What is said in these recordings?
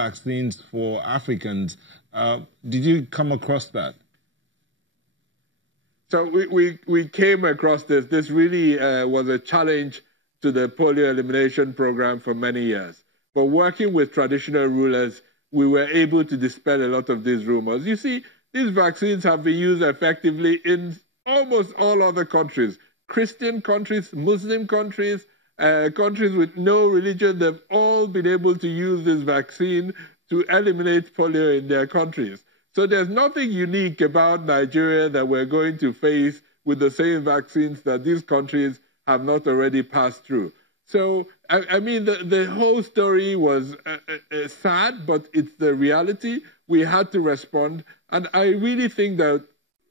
vaccines for Africans. Did you come across that? So we came across this. This really was a challenge to the polio elimination program for many years. But working with traditional rulers, we were able to dispel a lot of these rumors. You see, these vaccines have been used effectively in almost all other countries. Christian countries, Muslim countries, countries with no religion, they've all been able to use this vaccine to eliminate polio in their countries. So there's nothing unique about Nigeria that we're going to face with the same vaccines that these countries have not already passed through. So, I mean, the whole story was sad, but it's the reality. We had to respond. And I really think that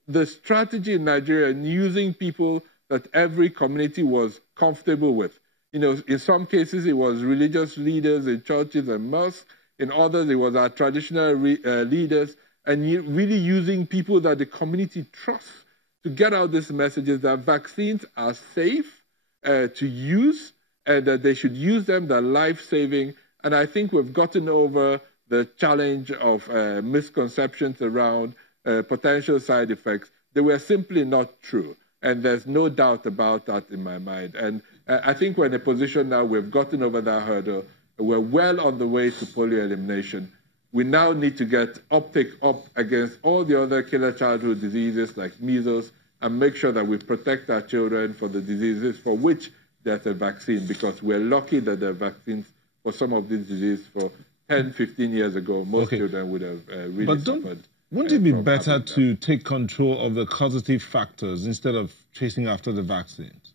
the strategy in Nigeria in using people that every community was comfortable with. You know, in some cases, it was religious leaders in churches and mosques. In others, it was our traditional leaders. And really using people that the community trusts to get out these messages that vaccines are safe to use, and that they should use them, they're life-saving. And I think we've gotten over the challenge of misconceptions around potential side effects. They were simply not true. And there's no doubt about that in my mind. And I think we're in a position now, we've gotten over that hurdle. We're well on the way to polio elimination. We now need to get uptake up against all the other killer childhood diseases like measles and make sure that we protect our children for the diseases for which there's a vaccine, because we're lucky that there are vaccines for some of these diseases. For 10, 15 years ago, most children would have really suffered. Wouldn't it be better to take control of the causative factors instead of chasing after the vaccines?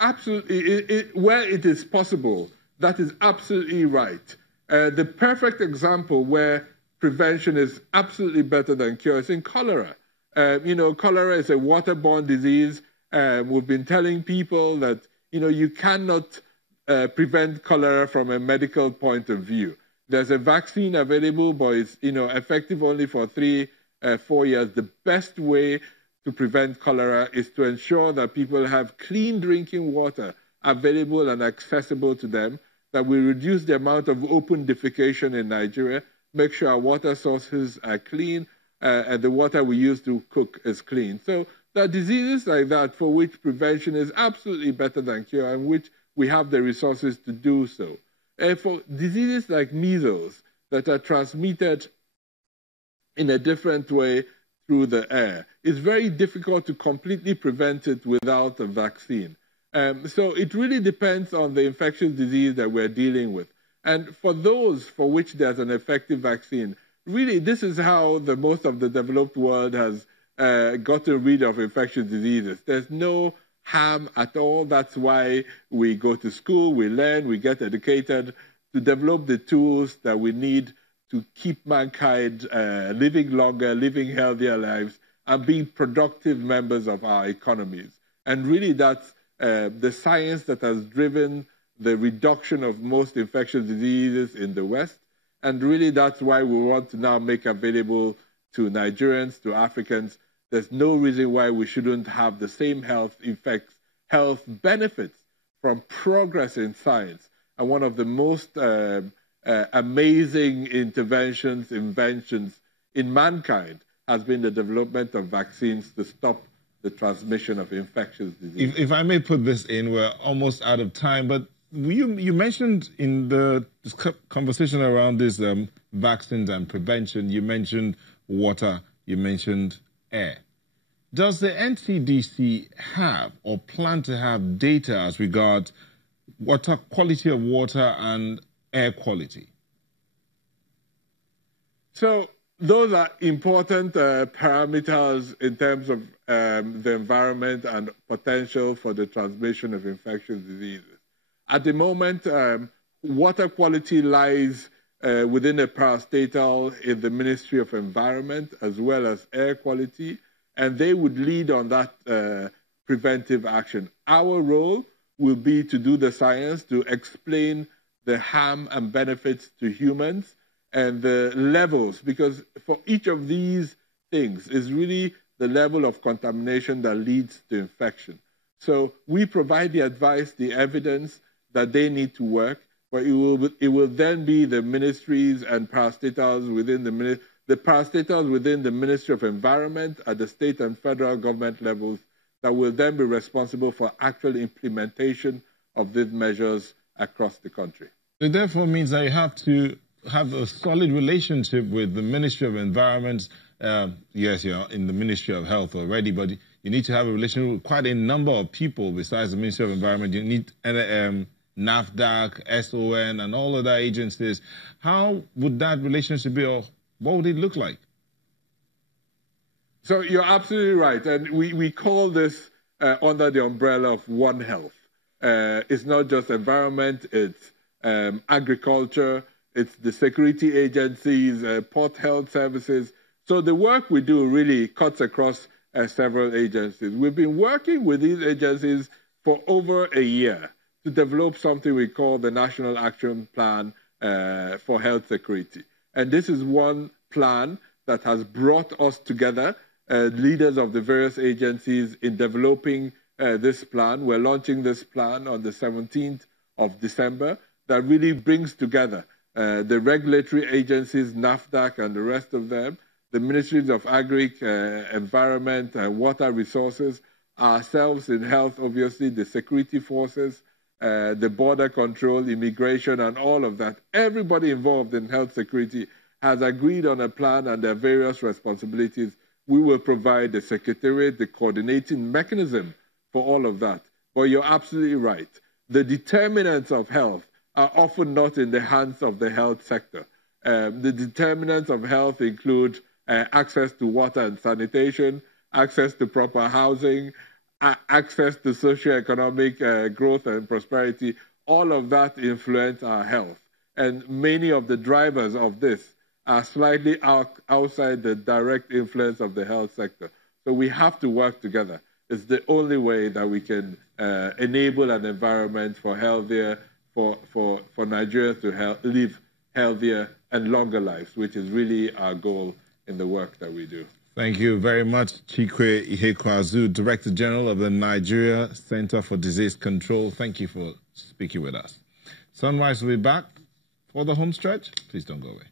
Absolutely. Where it is possible, that is absolutely right. The perfect example where prevention is absolutely better than cure is in cholera. You know, cholera is a waterborne disease. We've been telling people that, you know, you cannot prevent cholera from a medical point of view. There's a vaccine available, but it's, you know, effective only for 3-4 years. The best way to prevent cholera is to ensure that people have clean drinking water available and accessible to them, that we reduce the amount of open defecation in Nigeria, make sure our water sources are clean, and the water we use to cook is clean. So there are diseases like that for which prevention is absolutely better than cure, and which we have the resources to do so. For diseases like measles that are transmitted in a different way through the air, it's very difficult to completely prevent it without a vaccine. So it really depends on the infectious disease that we're dealing with. And for those for which there's an effective vaccine, really this is how most of the developed world has gotten rid of infectious diseases. There's no harm at all. That's why we go to school, we learn, we get educated to develop the tools that we need to keep mankind living longer, living healthier lives, and being productive members of our economies. And really that's the science that has driven the reduction of most infectious diseases in the West. And really that's why we want to now make available to Nigerians, to Africans. There's no reason why we shouldn't have the same health benefits from progress in science. And one of the most amazing inventions in mankind has been the development of vaccines to stop the transmission of infectious disease. If I may put this in, we're almost out of time, but you mentioned in the conversation around these vaccines and prevention, you mentioned water, you mentioned air. Does the NCDC have or plan to have data as regards water, quality of water and air quality? So those are important parameters in terms of the environment and potential for the transmission of infectious diseases. At the moment, water quality lies within a parastatal in the Ministry of Environment, as well as air quality, and they would lead on that preventive action. Our role will be to do the science, to explain the harm and benefits to humans and the levels, because for each of these things is really the level of contamination that leads to infection. So we provide the advice, the evidence that they need to work. but it will then be the ministries and parastatals within the parastatals within the Ministry of Environment at the state and federal government levels that will then be responsible for actual implementation of these measures across the country. It therefore means that you have to have a solid relationship with the Ministry of Environment. Yes, you're in the Ministry of Health already, but you need to have a relationship with quite a number of people besides the Ministry of Environment. You need NAFDAC, SON, and all other agencies. How would that relationship be, or what would it look like? So you're absolutely right. And we call this under the umbrella of One Health. It's not just environment, it's agriculture, it's the security agencies, port health services. So the work we do really cuts across several agencies. We've been working with these agencies for over a year to develop something we call the National Action Plan for Health Security. And this is one plan that has brought us together, leaders of the various agencies, in developing this plan. We're launching this plan on the 17th of December that really brings together the regulatory agencies, NAFDAC and the rest of them, the Ministries of Agri, Environment, and Water Resources, ourselves in health, obviously, the security forces, the border control, immigration, and all of that. Everybody involved in health security has agreed on a plan and their various responsibilities. We will provide the secretariat, the coordinating mechanism for all of that. But you're absolutely right. The determinants of health are often not in the hands of the health sector. The determinants of health include access to water and sanitation, access to proper housing, access to socioeconomic growth and prosperity. All of that influence our health. And many of the drivers of this are slightly outside the direct influence of the health sector. So we have to work together. It's the only way that we can enable an environment for Nigerians to live healthier and longer lives, which is really our goal in the work that we do. Thank you very much, Ihekweazu, Director General of the Nigeria Center for Disease Control. Thank you for speaking with us. Sunrise will be back for the home stretch. Please don't go away.